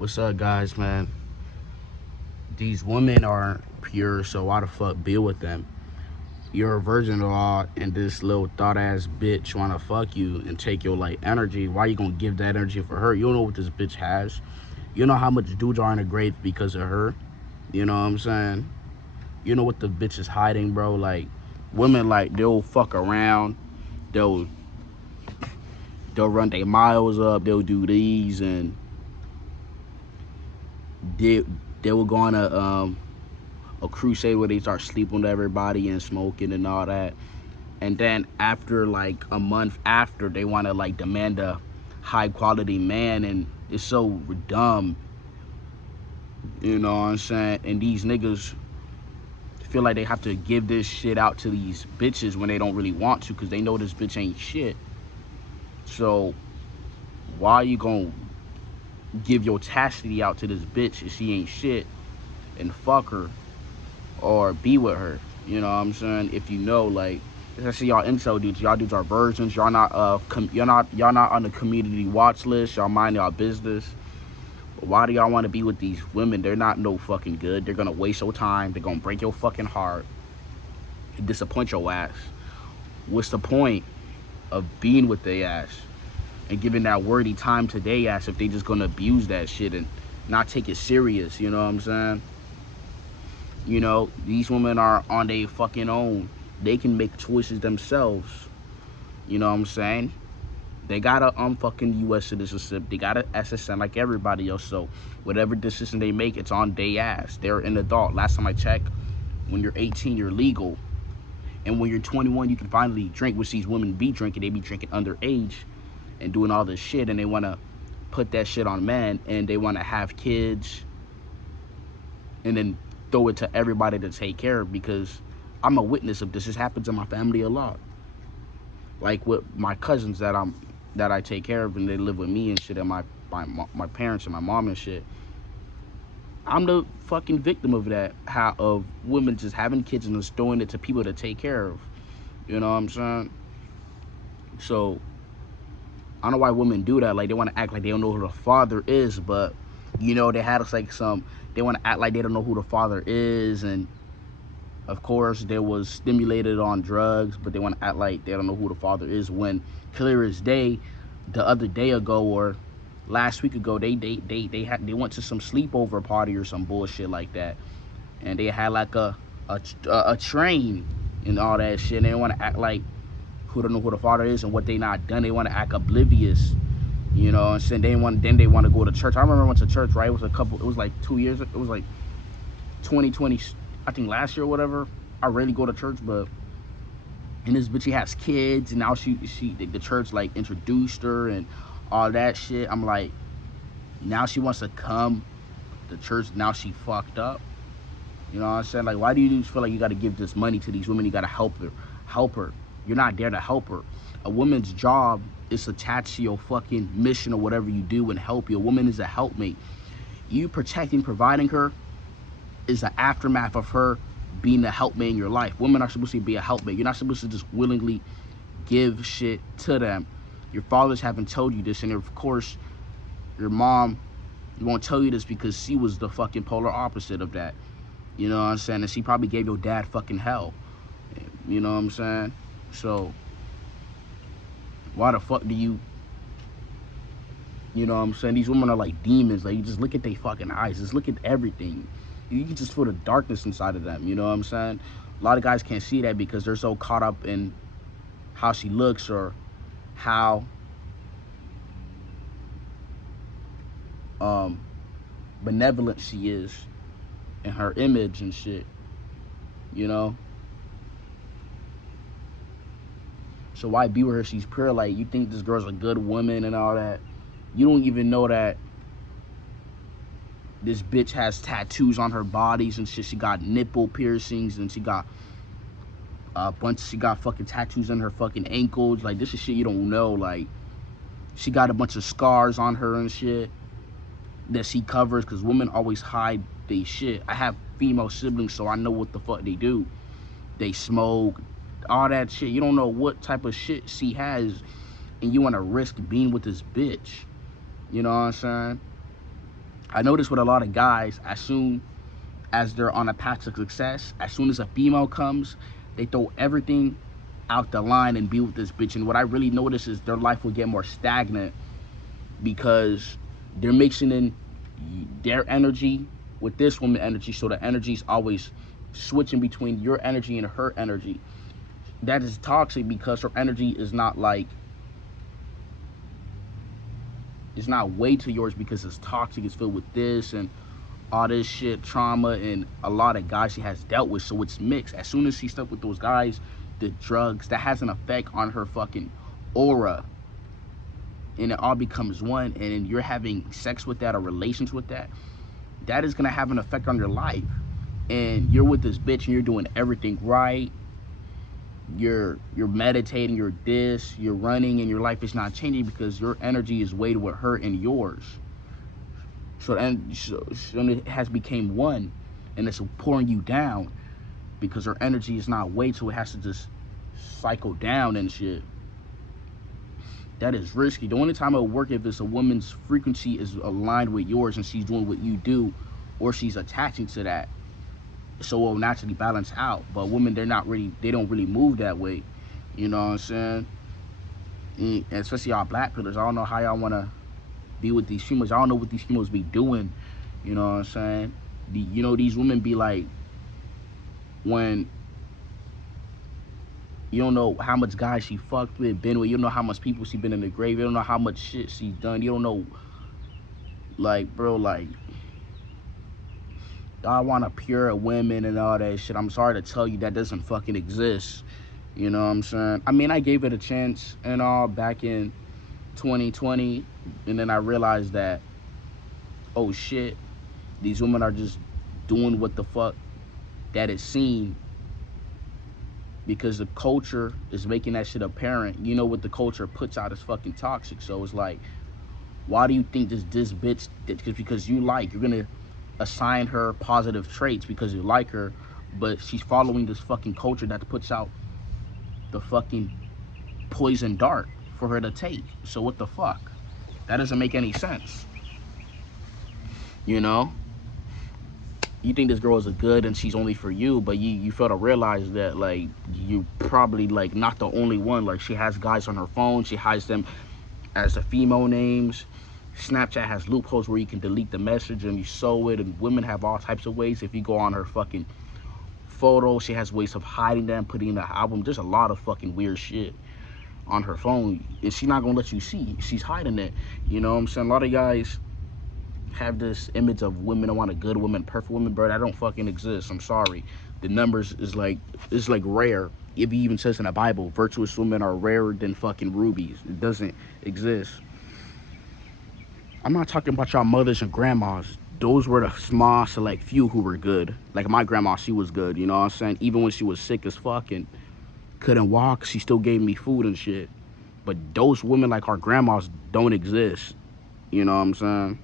What's up, guys, man? These women aren't pure, so why the fuck be with them? You're a virgin of all, and this little thought ass bitch wanna fuck you and take your like energy. Why you gonna give that energy for her? You don't know what this bitch has. You know how much dudes are in the grave because of her. You know what I'm saying? You know what the bitch is hiding, bro. Like women, like they'll fuck around. They'll they'll run their miles up. They'll do these and they they will go on a crusade where they start sleeping with everybody and smoking and all that. And then after like a month after, they want to like demand a high quality man, and it's so dumb. You know what I'm saying? And these niggas feel like they have to give this shit out to these bitches when they don't really want to, because they know this bitch ain't shit. So why are you gonna give your chastity out to this bitch if she ain't shit and fuck her or be with her? You know what I'm saying? If you know, like, especially y'all incel dudes, y'all dudes are virgins. Y'all not y'all not on the community watch list. Y'all mind y'all business. But why do y'all want to be with these women? They're not no fucking good. They're gonna waste your time. They're gonna break your fucking heart and disappoint your ass. What's the point of being with their ass and giving that worthy time to their ass if they just gonna abuse that shit and not take it serious? You know what I'm saying? You know, these women are on their fucking own. They can make choices themselves. You know what I'm saying? They got a fucking US citizenship. They got a SSN like everybody else. So whatever decision they make, it's on their ass. They're an adult. Last time I checked, when you're 18, you're legal. And when you're 21, you can finally drink, which these women be drinking. They be drinking underage and doing all this shit. And they want to put that shit on men. And they want to have kids. And then throw it to everybody to take care of, because I'm a witness of this. This happens in my family a lot. Like with my cousins that I take care of, and they live with me and shit, and my parents and my mom and shit. I'm the fucking victim of that. How of women just having kids and just throwing it to people to take care of. You know what I'm saying? So I don't know why women do that. Like they want to act like they don't know who the father is, but you know they had us like some. They want to act like they don't know who the father is, and of course they was stimulated on drugs, but they want to act like they don't know who the father is, when clear as day, the other day ago or last week ago, they went to some sleepover party or some bullshit like that, and they had like a train and all that shit. And they want to act like who don't know who the father is and what they not done. They want to act oblivious. You know, and saying they want to go to church. I remember I went to church, right? It was like 2 years. It was like 2020, I think last year or whatever. I rarely go to church, but and this bitch, she has kids, and now the church like introduced her and all that shit. I'm like, now she wants to come to church. Now she fucked up. You know what I'm saying? Like, why do you feel like you got to give this money to these women? You got to help her. You're not there to help her. A woman's job is attached to your fucking mission or whatever you do and help you. A woman is a helpmate. You protecting, providing her is the aftermath of her being a helpmate in your life. Women are supposed to be a helpmate. You're not supposed to just willingly give shit to them. Your fathers haven't told you this, and of course, your mom won't tell you this because she was the fucking polar opposite of that. You know what I'm saying? And she probably gave your dad fucking hell. You know what I'm saying? So, why the fuck do you know what I'm saying? These women are like demons. Like, you just look at their fucking eyes. Just look at everything. You can just feel the darkness inside of them. You know what I'm saying? A lot of guys can't see that because they're so caught up in how she looks or how benevolent she is and her image and shit. You know? So why be with her? She's pure. Like, you think this girl's a good woman and all that. You don't even know that this bitch has tattoos on her bodies and shit. She got nipple piercings and she got she got fucking tattoos on her fucking ankles. Like, this is shit you don't know. Like, she got a bunch of scars on her and shit that she covers, because women always hide they shit. I have female siblings, so I know what the fuck they do. They smoke, all that shit. You don't know what type of shit she has, and you want to risk being with this bitch. You know what I'm saying? I notice with a lot of guys, as soon as they're on a path to success, as soon as a female comes, they throw everything out the line and be with this bitch. And what I really notice is their life will get more stagnant because they're mixing in their energy with this woman energy, so the energy is always switching between your energy and her energy. That is toxic because her energy is not like, it's not way to yours because it's toxic. It's filled with this and all this shit, trauma, and a lot of guys she has dealt with, so it's mixed. As soon as she's stuck with those guys, the drugs, that has an effect on her fucking aura, and it all becomes one, and you're having sex with that or relations with that, that is gonna have an effect on your life. And you're with this bitch and you're doing everything right, you're meditating, you're running, and your life is not changing because your energy is weighted with her and yours. So it has became one, and it's pouring you down because her energy is not weighted, so it has to just cycle down and shit. That is risky. The only time it'll work if it's a woman's frequency is aligned with yours and she's doing what you do, or she's attaching to that, so it'll naturally balance out. But women, they don't really move that way. You know what I'm saying? And especially y'all black pillars, I don't know how y'all want to be with these females. I don't know what these females be doing. You know what I'm saying? These women be like, when you don't know how much guys she fucked with, been with, you don't know how much people she been in the grave, you don't know how much shit she's done, you don't know, like, bro, like, I want a pure women and all that shit. I'm sorry to tell you that doesn't fucking exist. You know what I'm saying? I mean, I gave it a chance and all back in 2020, and then I realized that, oh shit, these women are just doing what the fuck that it seemed, because the culture is making that shit apparent. You know what the culture puts out is fucking toxic. So it's like, why do you think this bitch, because you're gonna assign her positive traits because you like her, but she's following this fucking culture that puts out the fucking poison dart for her to take. So what the fuck? That doesn't make any sense. You know? You think this girl is a good and she's only for you, but you fail to realize that, like, you probably, like, not the only one. Like, she has guys on her phone, she hides them as the female names. Snapchat has loopholes where you can delete the message and you sew it, and women have all types of ways. If you go on her fucking photos, she has ways of hiding them, putting in the album. There's a lot of fucking weird shit on her phone, and she's not gonna let you see. She's hiding it. You know what I'm saying? A lot of guys have this image of women. I want a good woman, perfect woman, bro. That don't fucking exist. I'm sorry. The numbers is like, it's like rare. It even says in the Bible, virtuous women are rarer than fucking rubies. It doesn't exist. I'm not talking about y'all mothers and grandmas. Those were the small select few who were good. Like my grandma, she was good, you know what I'm saying? Even when she was sick as fuck and couldn't walk, she still gave me food and shit. But those women like our grandmas don't exist. You know what I'm saying?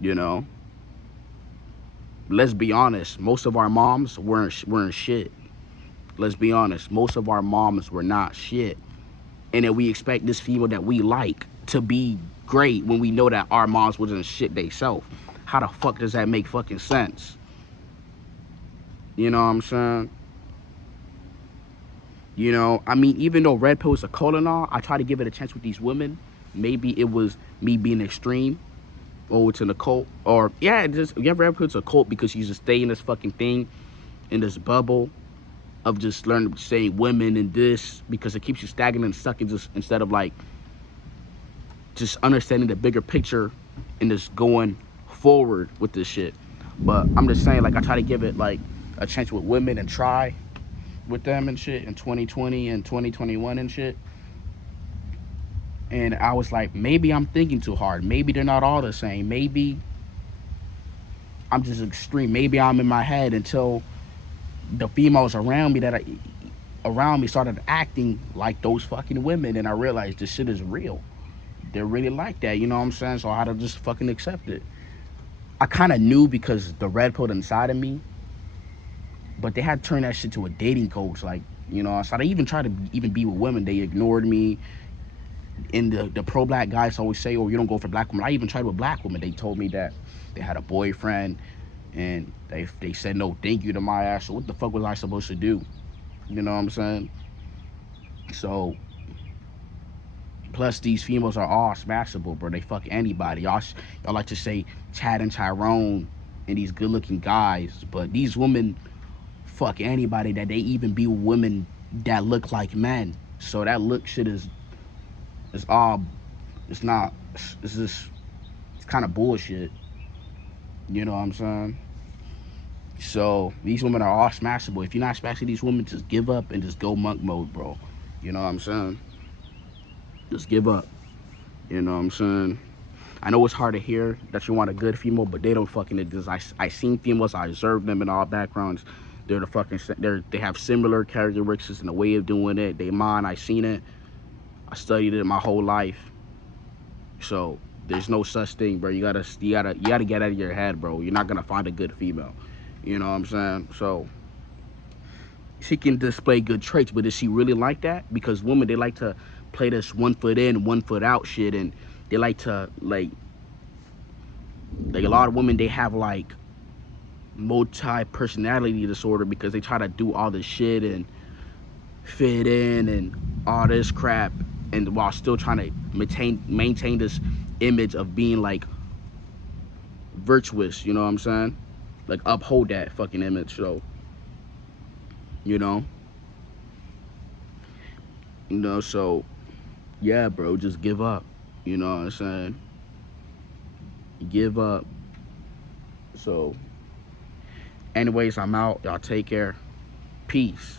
You know? Let's be honest. Most of our moms weren't shit. Let's be honest. Most of our moms were not shit. And then we expect this female that we like to be great when we know that our moms wasn't shit theyself. How the fuck does that make fucking sense? You know what I'm saying? You know, I mean, even though red pill is a cult and all, I try to give it a chance with these women. Maybe it was me being extreme, or it's in a cult, or yeah, red pill's a cult because you just stay in this fucking thing, in this bubble of just learning saying women and this, because it keeps you stagnant and stuck, and just instead of like just understanding the bigger picture and just going forward with this shit. But I'm just saying, like, I try to give it like a chance with women and try with them and shit in 2020 and 2021 and shit. And I was like, maybe I'm thinking too hard. Maybe they're not all the same. Maybe I'm just extreme. Maybe I'm in my head, until the females around me started acting like those fucking women, and I realized this shit is real. They're really like that, you know what I'm saying? So I had to just fucking accept it. I kind of knew because the red pill inside of me, but they had turned that shit to a dating coach, like, you know. So I even tried to even be with women. They ignored me. And the pro black guys always say, "Oh, you don't go for black women." I even tried with black women. They told me that they had a boyfriend, and they said no thank you to my ass. So what the fuck was I supposed to do? You know what I'm saying? So plus these females are all smashable, bro. They fuck anybody. Y'all like to say Chad and Tyrone and these good looking guys, but these women fuck anybody that they even be women that look like men. So that look shit is all it's not it's just it's kind of bullshit. You know what I'm saying? So these women are all smashable. If you're not smashing these women, just give up and just go monk mode, bro. You know what I'm saying? Just give up. You know what I'm saying? I know it's hard to hear that you want a good female, but they don't fucking exist. I seen females, I observed them in all backgrounds. They're the fucking they have similar characteristics and the way of doing it. They mind, I seen it. I studied it my whole life. So there's no such thing, bro. You gotta get out of your head, bro. You're not gonna find a good female. You know what I'm saying? So she can display good traits, but is she really like that? Because women, they like to play this 1 foot in, 1 foot out shit, and they like to like a lot of women, they have like multi-personality disorder because they try to do all this shit and fit in and all this crap, and while still trying to maintain this image of being like virtuous. You know what I'm saying? Like uphold that fucking image. So you know, so yeah, bro, just give up. You know what I'm saying? Give up. So anyways, I'm out. Y'all take care. Peace.